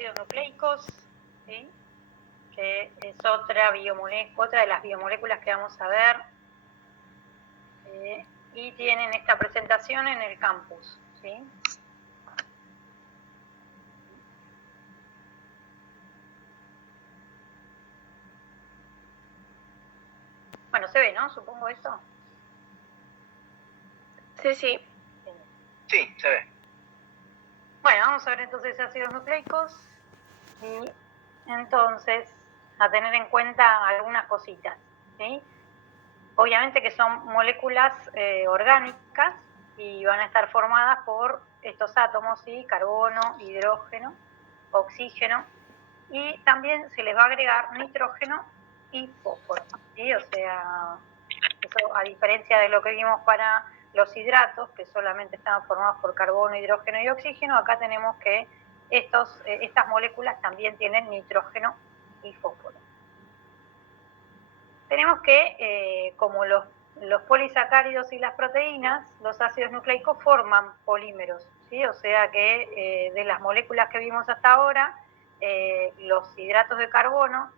ácidos nucleicos, ¿sí? Que es otra de las biomoléculas que vamos a ver, y tienen esta presentación en el campus, ¿sí? Bueno, se ve, ¿no? Supongo eso. Sí, sí. Sí, se ve. Bueno, vamos a ver entonces ácidos nucleicos y entonces a tener en cuenta algunas cositas, ¿sí? Obviamente que son moléculas orgánicas y van a estar formadas por estos átomos, ¿sí? Carbono, hidrógeno, oxígeno, y también se les va a agregar nitrógeno y fósforo, ¿sí? O sea, eso a diferencia de lo que vimos para los hidratos, que solamente estaban formados por carbono, hidrógeno y oxígeno, acá tenemos que estas moléculas también tienen nitrógeno y fósforo. Tenemos que, como los polisacáridos y las proteínas, los ácidos nucleicos forman polímeros, ¿sí? O sea que de las moléculas que vimos hasta ahora, los hidratos de carbono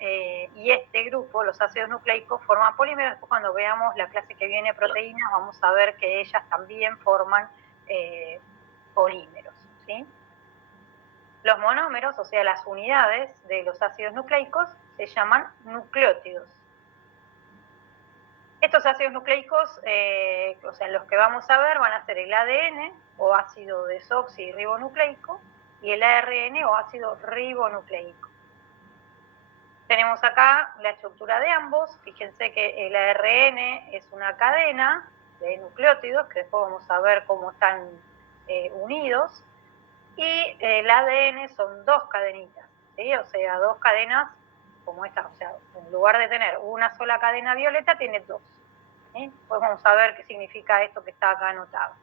y este grupo, los ácidos nucleicos, forman polímeros. Después cuando veamos la clase que viene proteínas, vamos a ver que ellas también forman polímeros, ¿sí? Los monómeros, o sea, las unidades de los ácidos nucleicos, se llaman nucleótidos. Estos ácidos nucleicos, o sea, los que vamos a ver van a ser el ADN, o ácido desoxirribonucleico, y el ARN, o ácido ribonucleico. Tenemos acá la estructura de ambos. Fíjense que el ARN es una cadena de nucleótidos, que después vamos a ver cómo están unidos, y el ADN son dos cadenitas, ¿sí? O sea, dos cadenas como esta, o sea, en lugar de tener una sola cadena violeta, tiene dos. ¿Sí? Pues vamos a ver qué significa esto que está acá anotado.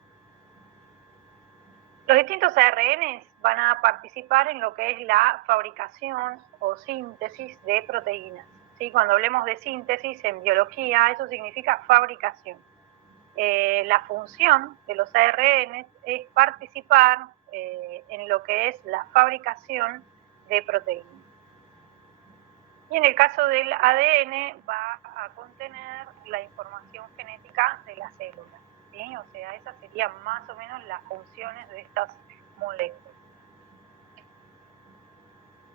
Los distintos ARNs van a participar en lo que es la fabricación o síntesis de proteínas. ¿Sí? Cuando hablemos de síntesis en biología, eso significa fabricación. La función de los ARNs es participar en lo que es la fabricación de proteínas. Y en el caso del ADN va a contener la información genética de la célula, ¿sí? O sea, esas serían más o menos las funciones de estas moléculas.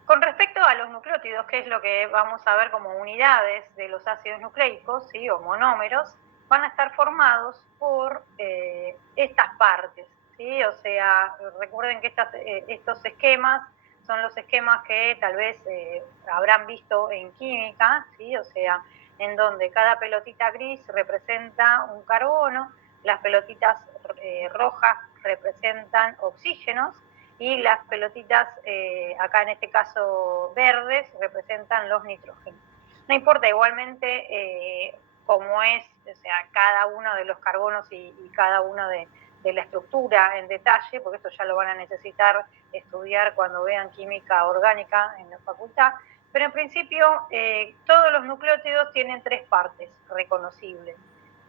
Con respecto a los nucleótidos, que es lo que vamos a ver como unidades de los ácidos nucleicos, ¿sí? O monómeros, van a estar formados por estas partes, ¿sí? O sea, recuerden que estos esquemas son los esquemas que tal vez habrán visto en química, ¿sí? O sea, en donde cada pelotita gris representa un carbono, las pelotitas rojas representan oxígenos, y las pelotitas, acá en este caso verdes, representan los nitrógenos. No importa igualmente cómo es, o sea, cada uno de los carbonos y cada uno de la estructura en detalle, porque esto ya lo van a necesitar estudiar cuando vean química orgánica en la facultad, pero en principio todos los nucleótidos tienen tres partes reconocibles.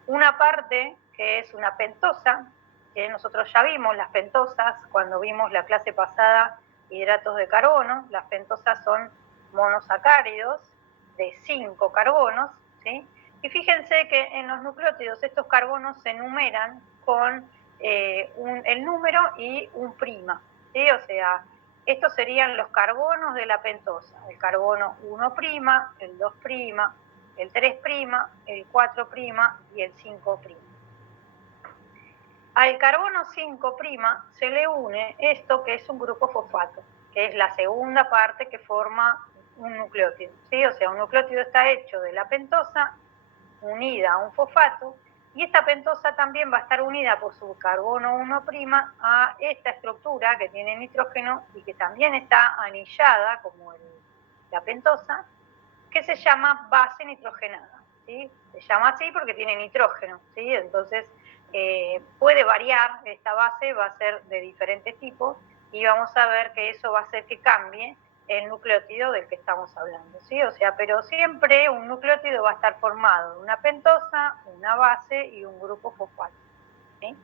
Una parte que es una pentosa, que nosotros ya vimos las pentosas cuando vimos la clase pasada hidratos de carbono. Las pentosas son monosacáridos de 5 carbonos, ¿sí? Y fíjense que en los nucleótidos estos carbonos se enumeran con el número y un prima, ¿sí? O sea, estos serían los carbonos de la pentosa: el carbono 1', el 2', el 3', el 4' y el 5'. Al carbono 5' se le une esto que es un grupo fosfato, que es la segunda parte que forma un nucleótido, ¿sí? O sea, un nucleótido está hecho de la pentosa unida a un fosfato, y esta pentosa también va a estar unida por su carbono 1' a esta estructura que tiene nitrógeno y que también está anillada como la pentosa, que se llama base nitrogenada, ¿sí? Se llama así porque tiene nitrógeno, ¿sí? Entonces puede variar, esta base va a ser de diferentes tipos, y vamos a ver que eso va a hacer que cambie el nucleótido del que estamos hablando, ¿sí? O sea, pero siempre un nucleótido va a estar formado de una pentosa, una base y un grupo fosfato, ¿sí?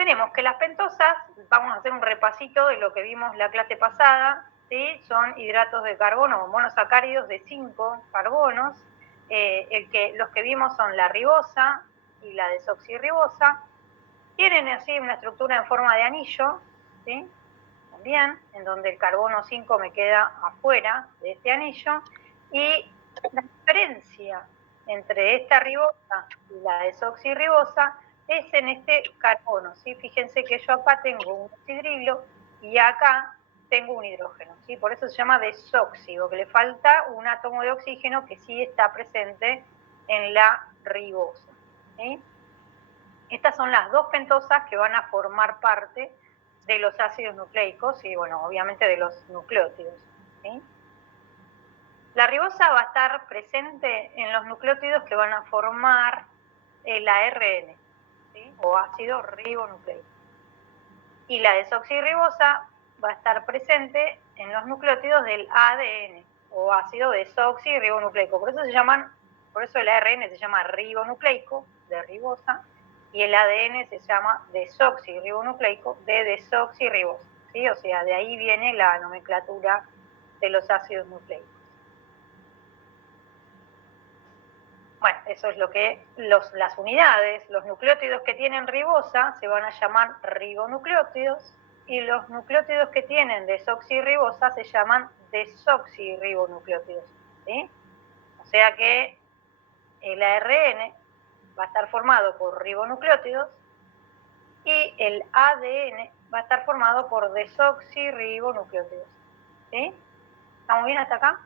tenemos que las pentosas, vamos a hacer un repasito de lo que vimos la clase pasada, ¿sí? Son hidratos de carbono o monosacáridos de 5 carbonos. Los que vimos son la ribosa y la desoxirribosa. Tienen así una estructura en forma de anillo, ¿sí? También, en donde el carbono 5 me queda afuera de este anillo. Y la diferencia entre esta ribosa y la desoxirribosa es en este carbono, ¿sí? Fíjense que yo acá tengo un oxidrilo y acá tengo un hidrógeno, ¿sí? Por eso se llama desóxido, que le falta un átomo de oxígeno que sí está presente en la ribosa, ¿sí? Estas son las dos pentosas que van a formar parte de los ácidos nucleicos y, bueno, obviamente de los nucleótidos, ¿sí? La ribosa va a estar presente en los nucleótidos que van a formar el ARN, ¿sí? O ácido ribonucleico. Y la desoxirribosa va a estar presente en los nucleótidos del ADN, o ácido desoxirribonucleico. Por eso el ARN se llama ribonucleico, de ribosa, y el ADN se llama desoxirribonucleico, de desoxirribosa, ¿sí? O sea, de ahí viene la nomenclatura de los ácidos nucleicos. Bueno, eso es lo que las unidades, los nucleótidos que tienen ribosa se van a llamar ribonucleótidos y los nucleótidos que tienen desoxirribosa se llaman desoxirribonucleótidos, ¿sí? O sea que el ARN va a estar formado por ribonucleótidos y el ADN va a estar formado por desoxirribonucleótidos, ¿sí? ¿Estamos bien hasta acá?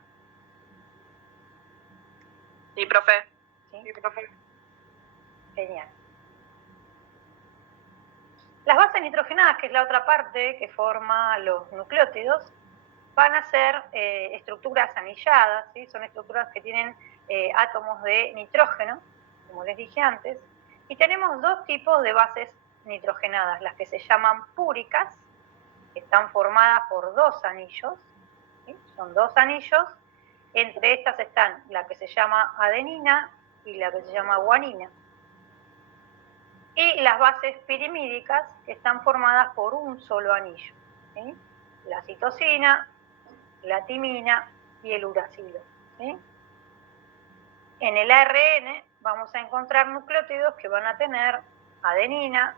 Sí, profe. Sí, profe. Genial. Las bases nitrogenadas, que es la otra parte que forma los nucleótidos, van a ser estructuras anilladas, ¿sí? Son estructuras que tienen átomos de nitrógeno, como les dije antes, y tenemos dos tipos de bases nitrogenadas, las que se llaman púricas, que están formadas por dos anillos, ¿sí? Son dos anillos, entre estas están la que se llama adenina y la que se llama guanina. Y las bases pirimídicas, que están formadas por un solo anillo, ¿sí? La citosina, la timina y el uracilo, ¿sí? En el ARN vamos a encontrar nucleótidos que van a tener adenina,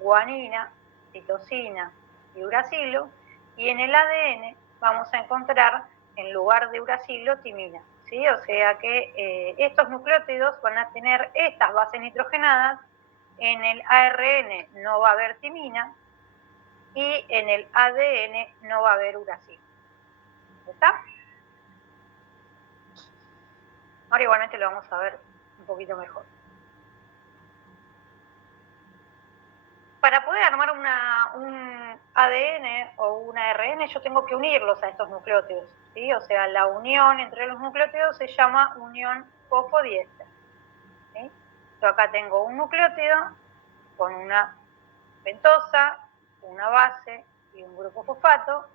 guanina, citosina y uracilo, y en el ADN vamos a encontrar, en lugar de uracilo, timina, ¿sí? O sea que estos nucleótidos van a tener estas bases nitrogenadas. En el ARN no va a haber timina y en el ADN no va a haber uracilo. ¿Está? Ahora igualmente lo vamos a ver un poquito mejor. Para poder armar un ADN o un ARN, yo tengo que unirlos a estos nucleótidos, ¿sí? O sea, la unión entre los nucleótidos se llama unión fosfodiéster, ¿sí? Yo acá tengo un nucleótido con una pentosa, una base y un grupo fosfato.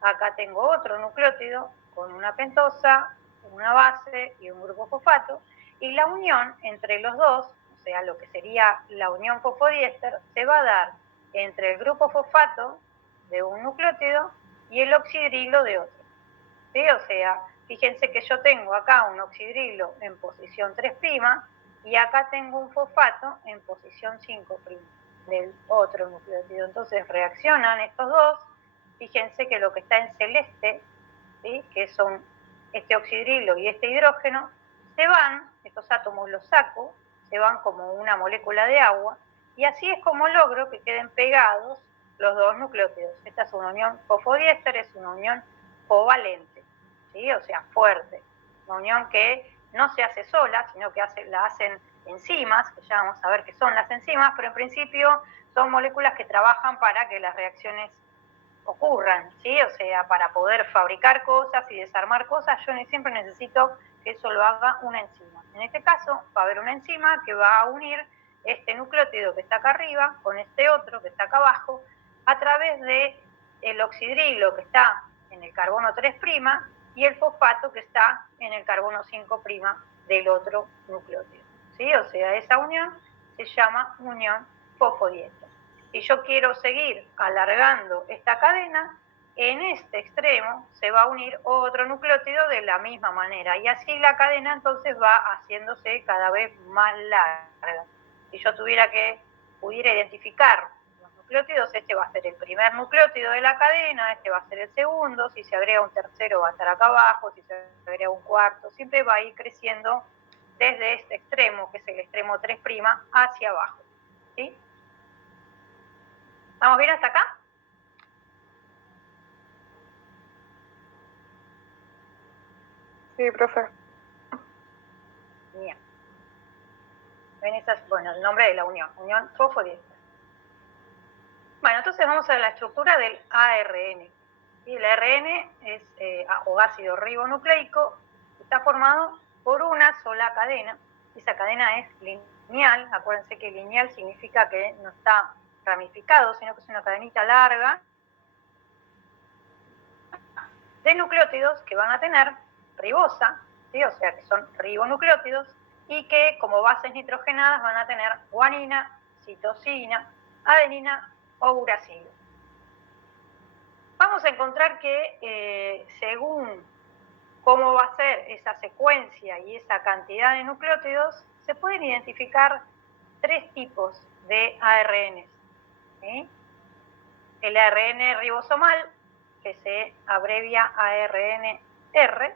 Acá tengo otro nucleótido con una pentosa, una base y un grupo fosfato. Y la unión entre los dos, o sea, lo que sería la unión fosfodiéster, se va a dar entre el grupo fosfato de un nucleótido y el oxidrilo de otro, ¿sí? O sea, fíjense que yo tengo acá un oxidrilo en posición 3' y acá tengo un fosfato en posición 5' del otro nucleótido. Entonces reaccionan estos dos. Fíjense que lo que está en celeste, ¿sí? Que son este oxidrilo y este hidrógeno, se van, estos átomos los saco, se van como una molécula de agua, y así es como logro que queden pegados los dos nucleótidos. Esta es una unión fosfodiéster, es una unión covalente, ¿sí? O sea, fuerte. Una unión que no se hace sola, sino que la hacen enzimas, que ya vamos a ver qué son las enzimas, pero en principio son moléculas que trabajan para que las reacciones ocurran, ¿sí? O sea, para poder fabricar cosas y desarmar cosas, yo siempre necesito que eso lo haga una enzima. En este caso, va a haber una enzima que va a unir este nucleótido que está acá arriba con este otro que está acá abajo a través de el oxidrilo que está en el carbono 3' y el fosfato que está en el carbono 5' del otro nucleótido, ¿sí? O sea, esa unión se llama unión fosfodiéster. Si yo quiero seguir alargando esta cadena, en este extremo se va a unir otro nucleótido de la misma manera y así la cadena entonces va haciéndose cada vez más larga. Si yo pudiera identificar los nucleótidos, este va a ser el primer nucleótido de la cadena, este va a ser el segundo, si se agrega un tercero va a estar acá abajo, si se agrega un cuarto, siempre va a ir creciendo desde este extremo, que es el extremo 3', hacia abajo. ¿Sí? ¿Estamos bien hasta acá? Sí, profe. Bien. Ven el nombre de la unión fosfodiéster. Bueno, entonces vamos a ver la estructura del ARN. ¿Sí? El ARN es o ácido ribonucleico, está formado por una sola cadena. Esa cadena es lineal. Acuérdense que lineal significa que no está ramificado, sino que es una cadenita larga de nucleótidos que van a tener ribosa, ¿sí? O sea que son ribonucleótidos, y que como bases nitrogenadas van a tener guanina, citosina, adenina o uracilo. Vamos a encontrar que según cómo va a ser esa secuencia y esa cantidad de nucleótidos, se pueden identificar 3 tipos de ARN. ¿Sí? El ARN ribosomal, que se abrevia ARNR,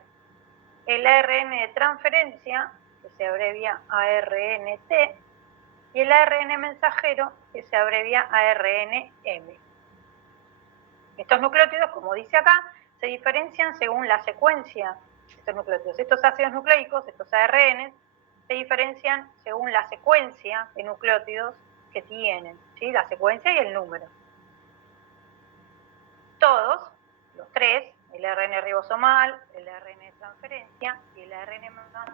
el ARN de transferencia, que se abrevia ARNT, y el ARN mensajero, que se abrevia ARNM. Estos nucleótidos, como dice acá, se diferencian según la secuencia de estos nucleótidos. Estos ácidos nucleicos, estos ARN, se diferencian según la secuencia de nucleótidos que tienen, ¿sí? La secuencia y el número. Todos, los 3, el ARN ribosomal, el ARN de transferencia y el ARN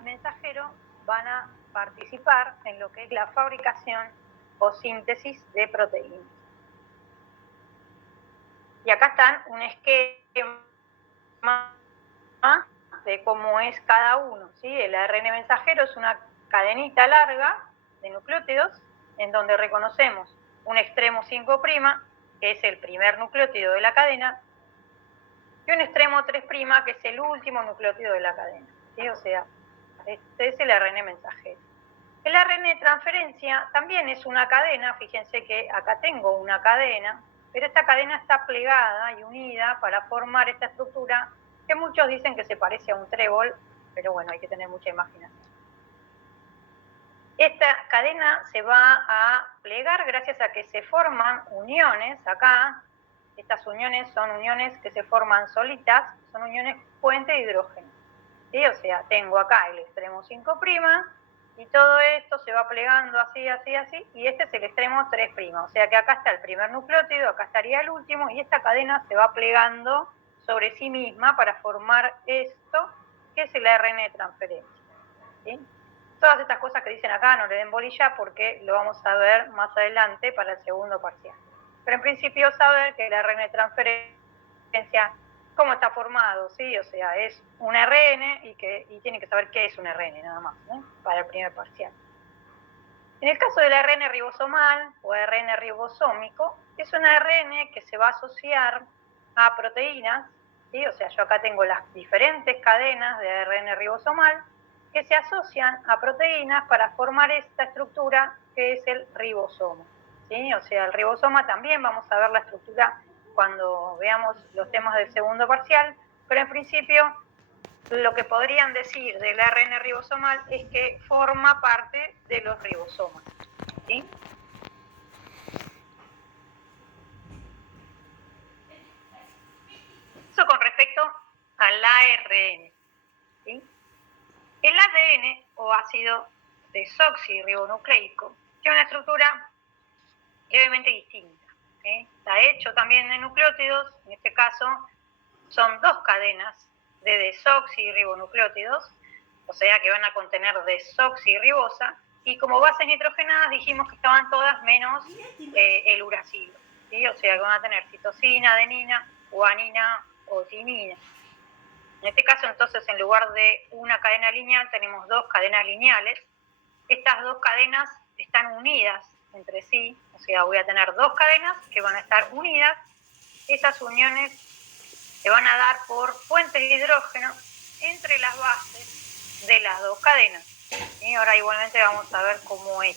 mensajero, van a participar en lo que es la fabricación o síntesis de proteínas. Y acá están un esquema de cómo es cada uno, ¿sí? El ARN mensajero es una cadenita larga de nucleótidos en donde reconocemos un extremo 5', que es el primer nucleótido de la cadena, y un extremo 3', que es el último nucleótido de la cadena, ¿sí? O sea, este es el ARN mensajero. El ARN de transferencia también es una cadena, fíjense que acá tengo una cadena, pero esta cadena está plegada y unida para formar esta estructura que muchos dicen que se parece a un trébol, pero bueno, hay que tener mucha imaginación. Esta cadena se va a plegar gracias a que se forman uniones acá. Estas uniones son uniones que se forman solitas, son uniones puente de hidrógeno. ¿Sí? O sea, tengo acá el extremo 5', y todo esto se va plegando así, así, así, y este es el extremo 3'. O sea que acá está el primer nucleótido, acá estaría el último, y esta cadena se va plegando sobre sí misma para formar esto, que es el ARN de transferencia. ¿Sí? Todas estas cosas que dicen acá no le den bolilla porque lo vamos a ver más adelante para el segundo parcial. Pero en principio saber que el ARN de transferencia, cómo está formado, ¿sí? O sea, es un ARN y tienen que saber qué es un ARN nada más, ¿no? Para el primer parcial. En el caso del ARN ribosomal o ARN ribosómico, es un ARN que se va a asociar a proteínas, ¿sí? O sea, yo acá tengo las diferentes cadenas de ARN ribosomal que se asocian a proteínas para formar esta estructura que es el ribosoma, ¿sí? O sea, el ribosoma también vamos a ver la estructura cuando veamos los temas del segundo parcial, pero en principio lo que podrían decir del ARN ribosomal es que forma parte de los ribosomas, ¿sí? Eso con respecto al ARN, ¿sí? El ADN, o ácido desoxirribonucleico, tiene una estructura levemente distinta, ¿sí? Está hecho también de nucleótidos, en este caso son 2 cadenas de desoxirribonucleótidos, o sea que van a contener desoxirribosa, y como bases nitrogenadas dijimos que estaban todas menos el uracilo, ¿sí? O sea que van a tener citosina, adenina, guanina o timina. En este caso, entonces, en lugar de una cadena lineal, tenemos 2 cadenas lineales. Estas 2 cadenas están unidas entre sí, o sea, voy a tener dos cadenas que van a estar unidas. Esas uniones se van a dar por puentes de hidrógeno entre las bases de las dos cadenas. Y ahora igualmente vamos a ver cómo es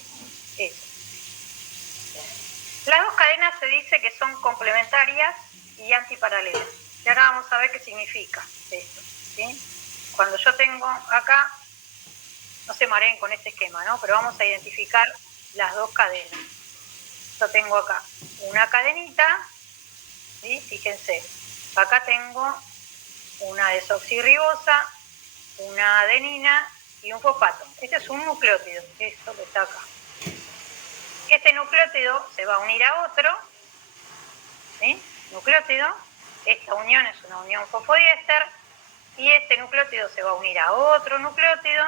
eso. Las dos cadenas se dice que son complementarias y antiparalelas. Y ahora vamos a ver qué significa esto, ¿sí? Cuando yo tengo acá, no se mareen con este esquema, ¿no? Pero vamos a identificar las dos cadenas. Yo tengo acá una cadenita, ¿sí? Fíjense, acá tengo una desoxirribosa, una adenina y un fosfato. Este es un nucleótido, esto que está acá. Este nucleótido se va a unir a otro, ¿sí? Nucleótido. Esta unión es una unión fosfodiéster y este nucleótido se va a unir a otro nucleótido,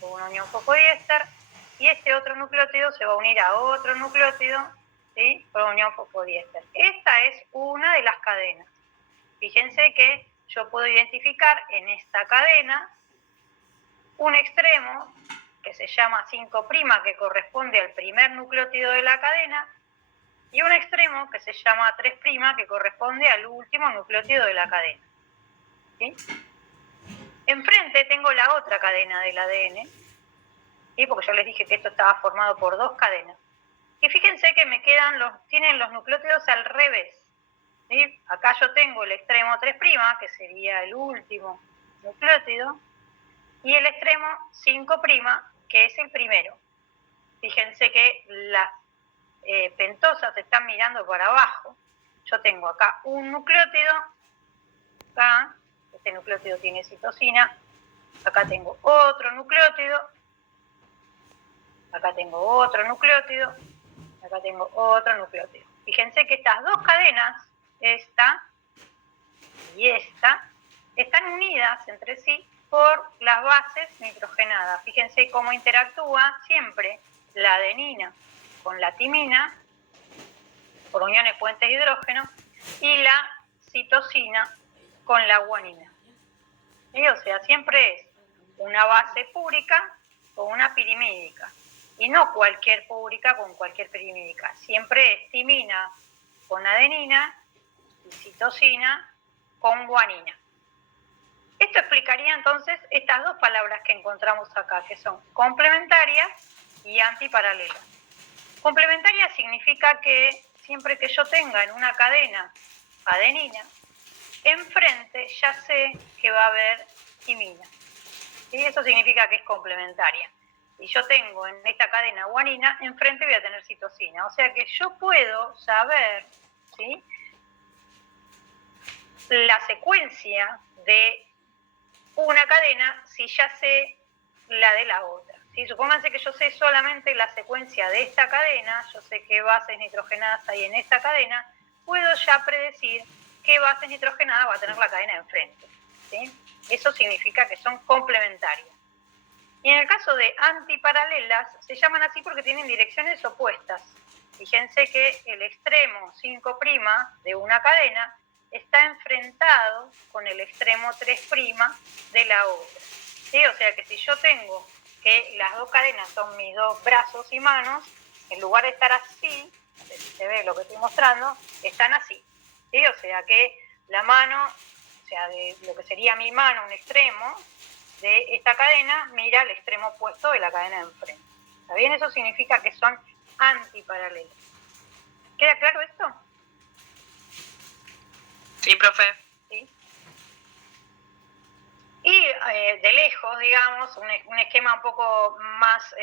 una unión fosfodiéster, y este otro nucleótido se va a unir a otro nucleótido, ¿sí? Por unión fosfodiéster. Esta es una de las cadenas. Fíjense que yo puedo identificar en esta cadena un extremo que se llama 5', que corresponde al primer nucleótido de la cadena, y un extremo que se llama 3', que corresponde al último nucleótido de la cadena. ¿Sí? Enfrente tengo la otra cadena del ADN, ¿sí? Porque yo les dije que esto estaba formado por dos cadenas. Y fíjense que me quedan tienen los nucleótidos al revés. ¿Sí? Acá yo tengo el extremo 3', que sería el último nucleótido, y el extremo 5', que es el primero. Fíjense que las pentosas están mirando para abajo. Yo tengo acá un nucleótido, acá, este nucleótido tiene citosina, acá tengo otro nucleótido, acá tengo otro nucleótido, acá tengo otro nucleótido. Fíjense que estas dos cadenas, esta y esta, están unidas entre sí por las bases nitrogenadas. Fíjense cómo interactúa siempre la adenina con la timina por uniones puentes de hidrógeno y la citosina con la guanina. ¿Sí? O sea, siempre es una base púrica o una pirimídica. Y no cualquier púrica con cualquier pirimídica. Siempre es timina con adenina y citosina con guanina. Esto explicaría entonces estas dos palabras que encontramos acá, que son complementarias y antiparalelas. Complementaria significa que siempre que yo tenga en una cadena adenina, enfrente ya sé que va a haber timina. ¿Sí? Eso significa que es complementaria. Y yo tengo en esta cadena guanina, enfrente voy a tener citosina. O sea que yo puedo saber, ¿sí?, la secuencia de una cadena si ya sé la de la otra. ¿Sí? Supónganse que yo sé solamente la secuencia de esta cadena, yo sé qué bases nitrogenadas hay en esta cadena, puedo ya predecir qué bases nitrogenadas va a tener la cadena enfrente. ¿Sí? Eso significa que son complementarias. Y en el caso de antiparalelas, se llaman así porque tienen direcciones opuestas. Fíjense que el extremo 5' de una cadena está enfrentado con el extremo 3' de la otra. ¿Sí? O sea que si yo tengo que las dos cadenas son mis dos brazos y manos, en lugar de estar así, no sé si se ve lo que estoy mostrando, están así. ¿Sí? O sea que la mano, o sea, de lo que sería mi mano, un extremo de esta cadena, mira el extremo opuesto de la cadena de enfrente. ¿Está bien? Eso significa que son antiparalelas. ¿Queda claro esto? Sí, profe. ¿Sí? Y de lejos, digamos, un esquema un poco más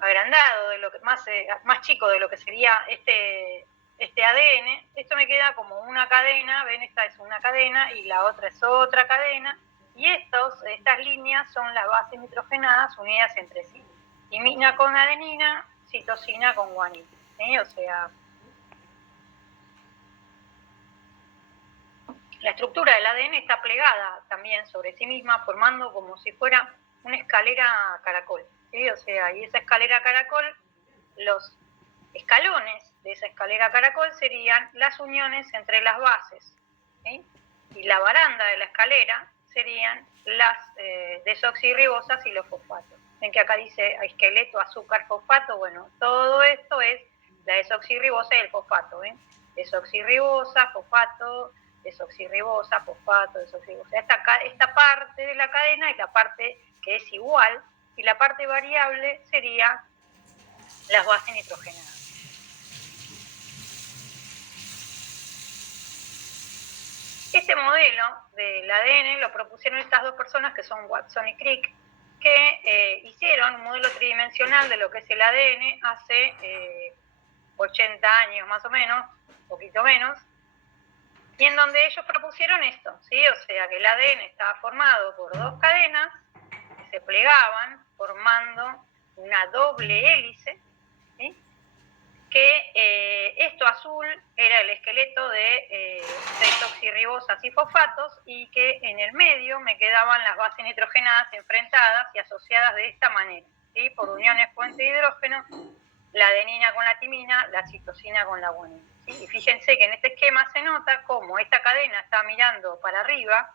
agrandado, de lo que, más chico de lo que sería este ADN, esto me queda como una cadena, ven, esta es una cadena y la otra es otra cadena, y estas líneas son las bases nitrogenadas unidas entre sí. Timina con adenina, citosina con guanina. ¿Sí? O sea, la estructura del ADN está plegada también sobre sí misma, formando como si fuera una escalera caracol. ¿Sí? O sea, y esa escalera caracol, los escalones de esa escalera caracol serían las uniones entre las bases. ¿Sí? Y la baranda de la escalera serían las desoxirribosas y los fosfatos. Ven que acá dice esqueleto, azúcar, fosfato. Bueno, todo esto es la desoxirribosa y el fosfato, ¿ven? Desoxirribosa, fosfato, desoxirribosa, fosfato, desoxirribosa. Esta parte de la cadena es la parte que es igual, y la parte variable sería las bases nitrogenadas. Este modelo del ADN lo propusieron estas dos personas que son Watson y Crick, que hicieron un modelo tridimensional de lo que es el ADN hace 80 años más o menos, un poquito menos, y en donde ellos propusieron esto, ¿sí? O sea que el ADN estaba formado por dos cadenas que se plegaban formando una doble hélice, ¿sí? Que esto azul era el esqueleto de desoxirribosas y fosfatos, y que en el medio me quedaban las bases nitrogenadas enfrentadas y asociadas de esta manera, ¿sí? Por uniones fuente de hidrógeno, la adenina con la timina, la citosina con la guanina, ¿sí? Y fíjense que en este esquema se nota cómo esta cadena está mirando para arriba,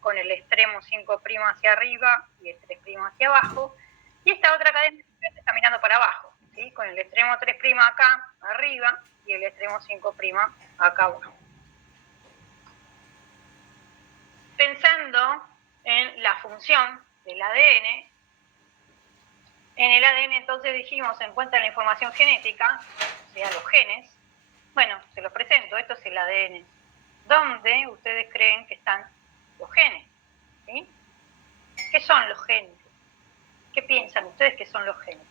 con el extremo 5' hacia arriba y el 3' hacia abajo, y esta otra cadena está mirando para abajo, ¿sí? Con el extremo 3' acá arriba y el extremo 5' acá abajo. Pensando en la función del ADN, en el ADN entonces dijimos se encuentra la información genética, o sea, los genes. Bueno, se los presento, esto es el ADN. ¿Dónde ustedes creen que están los genes? ¿Sí? ¿Qué son los genes? ¿Qué piensan ustedes que son los genes?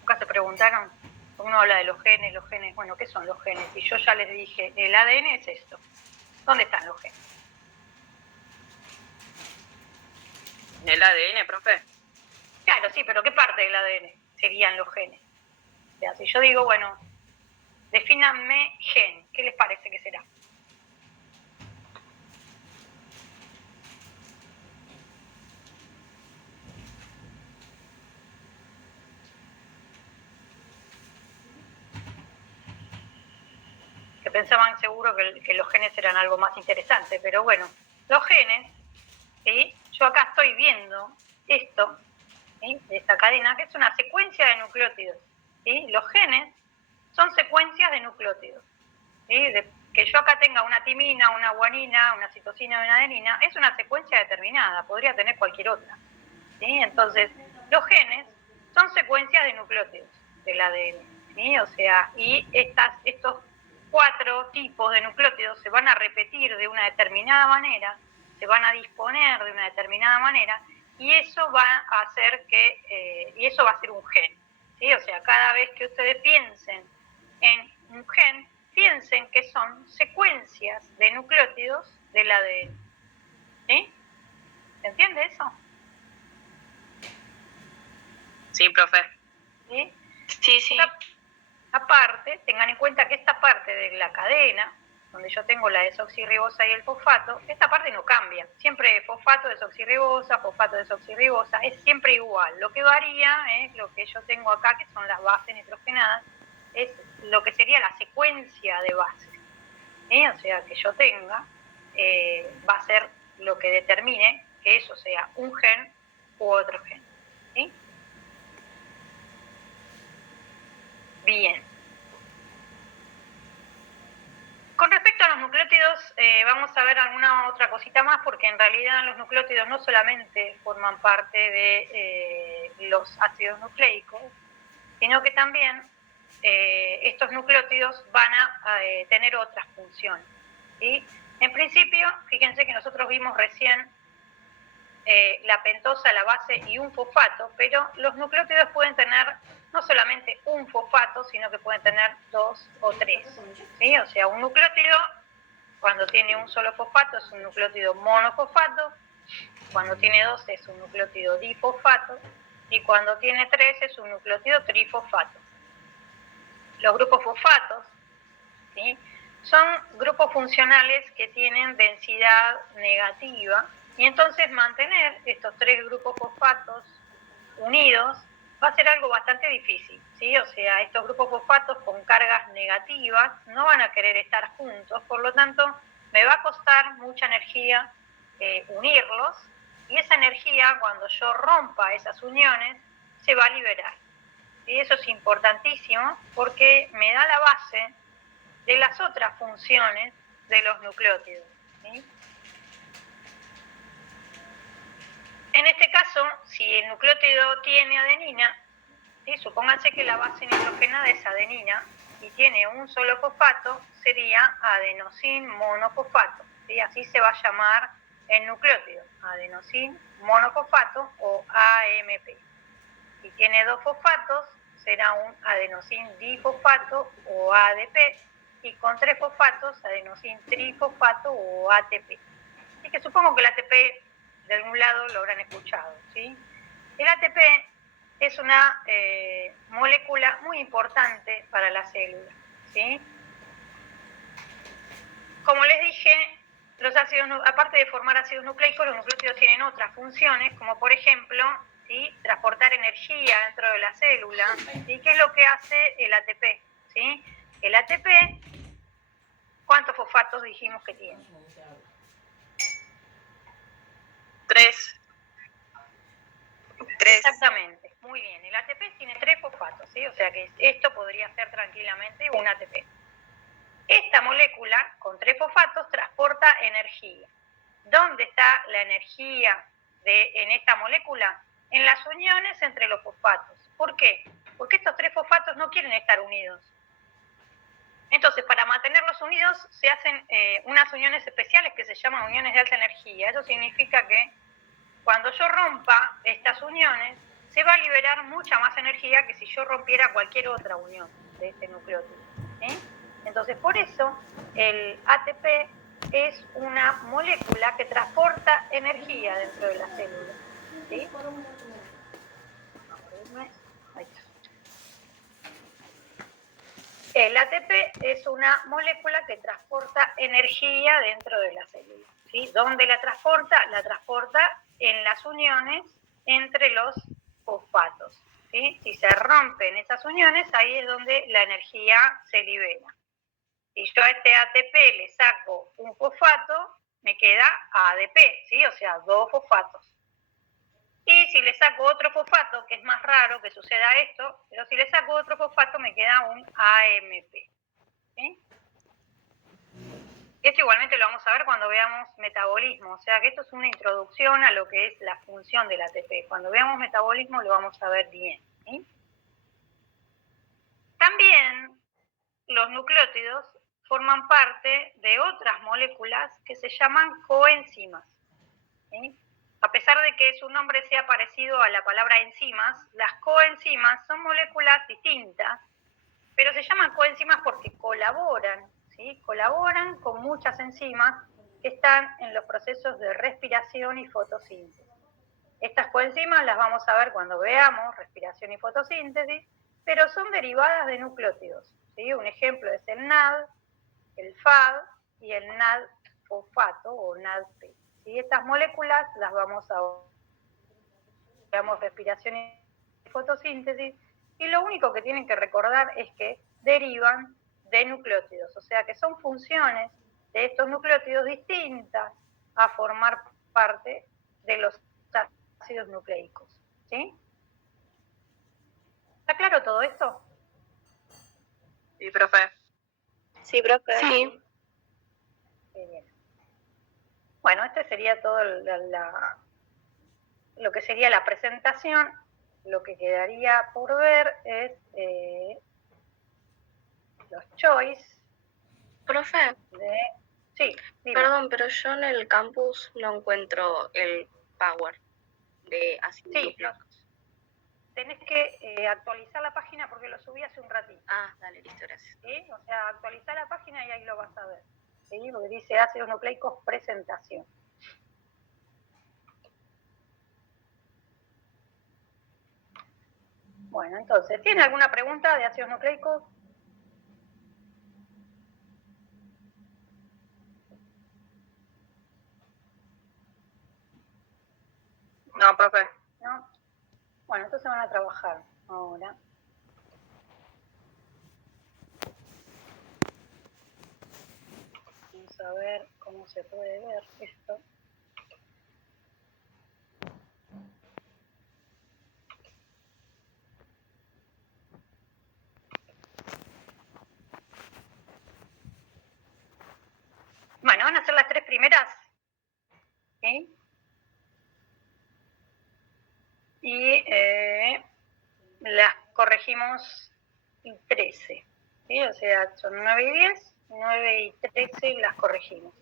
¿Nunca se preguntaron? Uno habla de los genes, bueno, ¿qué son los genes? Y yo ya les dije, el ADN es esto. ¿Dónde están los genes? ¿En el ADN, profe? Claro, sí, pero ¿qué parte del ADN serían los genes? O sea, si yo digo, bueno, defínanme gen, ¿qué les parece que será? Que pensaban seguro que los genes eran algo más interesante, pero bueno, los genes, ¿sí? Yo acá estoy viendo esto, ¿sí? De esta cadena, que es una secuencia de nucleótidos, ¿sí? Los genes son secuencias de nucleótidos, ¿sí? Que yo acá tenga una timina, una guanina, una citosina y una adenina, es una secuencia determinada, podría tener cualquier otra, ¿sí? Entonces, los genes son secuencias de nucleótidos del ADN, ¿sí? O sea, y estos 4 tipos de nucleótidos se van a repetir de una determinada manera, se van a disponer de una determinada manera, y eso va a hacer y eso va a ser un gen, ¿sí? O sea, cada vez que ustedes piensen en un gen, piensen que son secuencias de nucleótidos del ADN, ¿sí? ¿Se entiende eso? Sí, profe. ¿Sí? Sí. Aparte, tengan en cuenta que esta parte de la cadena, donde yo tengo la desoxirribosa y el fosfato, esta parte no cambia. Siempre fosfato, desoxirribosa, es siempre igual. Lo que varía es lo que yo tengo acá, que son las bases nitrogenadas, es lo que sería la secuencia de bases. ¿Sí? O sea, que yo tenga, va a ser lo que determine que eso sea un gen u otro gen. ¿Sí? Bien. Con respecto a los nucleótidos, vamos a ver alguna otra cosita más, porque en realidad los nucleótidos no solamente forman parte de los ácidos nucleicos, sino que también estos nucleótidos van a tener otras funciones, ¿sí? En principio, fíjense que nosotros vimos recién la pentosa, la base y un fosfato, pero los nucleótidos pueden tener no solamente un fosfato, sino que pueden tener 2 o 3, ¿sí? O sea, un nucleótido, cuando tiene un solo fosfato, es un nucleótido monofosfato, cuando tiene 2 es un nucleótido difosfato, y cuando tiene 3 es un nucleótido trifosfato. Los grupos fosfatos, ¿sí? Son grupos funcionales que tienen densidad negativa, y entonces mantener estos 3 grupos fosfatos unidos, va a ser algo bastante difícil, ¿sí? O sea, estos grupos fosfatos con cargas negativas no van a querer estar juntos, por lo tanto, me va a costar mucha energía unirlos, y esa energía, cuando yo rompa esas uniones, se va a liberar. Y eso es importantísimo porque me da la base de las otras funciones de los nucleótidos, ¿sí? En este caso, si el nucleótido tiene adenina, ¿sí? Supónganse que la base nitrogenada es adenina y tiene un solo fosfato, sería adenosin monofosfato, ¿sí? Así se va a llamar el nucleótido, adenosin monofosfato o AMP. Si tiene dos fosfatos, será un adenosin difosfato o ADP, y con tres fosfatos, adenosin trifosfato o ATP. Así que supongo que el ATP de algún lado lo habrán escuchado, ¿sí? El ATP es una molécula muy importante para la célula, ¿sí? Como les dije, los ácidos, aparte de formar ácidos nucleicos, los nucleótidos tienen otras funciones, como por ejemplo, ¿sí?, transportar energía dentro de la célula. ¿Y qué es lo que hace el ATP? ¿Sí? El ATP, ¿cuántos fosfatos dijimos que tiene? 3. Exactamente, muy bien. El ATP tiene 3 fosfatos, ¿sí? O sea que esto podría ser tranquilamente un ATP. Esta molécula, con 3 fosfatos, transporta energía. ¿Dónde está la energía en esta molécula? En las uniones entre los fosfatos. ¿Por qué? Porque estos 3 fosfatos no quieren estar unidos. Entonces, para mantenerlos unidos, se hacen unas uniones especiales que se llaman uniones de alta energía. Eso significa que cuando yo rompa estas uniones, se va a liberar mucha más energía que si yo rompiera cualquier otra unión de este nucleótido, ¿sí? Entonces, por eso, el ATP es una molécula que transporta energía dentro de la célula, ¿sí? Ahí está. El ATP es una molécula que transporta energía dentro de la célula, ¿sí? ¿Dónde la transporta? La transporta en las uniones entre los fosfatos, ¿sí? Si se rompen esas uniones, ahí es donde la energía se libera. Si yo a este ATP le saco un fosfato, me queda ADP, ¿sí? O sea, 2 fosfatos. Y si le saco otro fosfato, que es más raro que suceda esto, pero si le saco otro fosfato me queda un AMP, ¿sí? Esto igualmente lo vamos a ver cuando veamos metabolismo, o sea que esto es una introducción a lo que es la función del ATP. Cuando veamos metabolismo lo vamos a ver bien, ¿sí? También los nucleótidos forman parte de otras moléculas que se llaman coenzimas, ¿sí? A pesar de que su nombre sea parecido a la palabra enzimas, las coenzimas son moléculas distintas, pero se llaman coenzimas porque colaboran, ¿sí? Colaboran con muchas enzimas que están en los procesos de respiración y fotosíntesis. Estas coenzimas las vamos a ver cuando veamos respiración y fotosíntesis, pero son derivadas de nucleótidos, ¿sí? Un ejemplo es el NAD, el FAD y el NAD-fosfato o NADP. ¿Sí? Estas moléculas las vamos a ver respiración y fotosíntesis, y lo único que tienen que recordar es que derivan de nucleótidos, o sea que son funciones de estos nucleótidos distintas a formar parte de los ácidos nucleicos, ¿sí? ¿Está claro todo esto? Sí, profe. Sí, profe. Sí. Bien. Bueno, este sería todo lo que sería la presentación. Lo que quedaría por ver es los choice. Profe, Sí, dime. perdón, pero yo en el campus no encuentro el power de ácidos Sí, nucleicos. tenés que actualizar la página porque lo subí hace un ratito. Ah, dale, listo, gracias. ¿Sí? O sea, actualizar la página y ahí lo vas a ver. ¿Sí? Porque dice ácidos nucleicos presentación. Bueno, entonces, ¿tiene alguna pregunta de ácidos nucleicos? No, profe. ¿No? Bueno, entonces se van a trabajar ahora. Vamos a ver cómo se puede ver esto. Bueno, van a ser las 3 primeras. ¿Sí? Y las corregimos 13. ¿Sí? O sea, son 9 y 10, 9 y 13 las corregimos.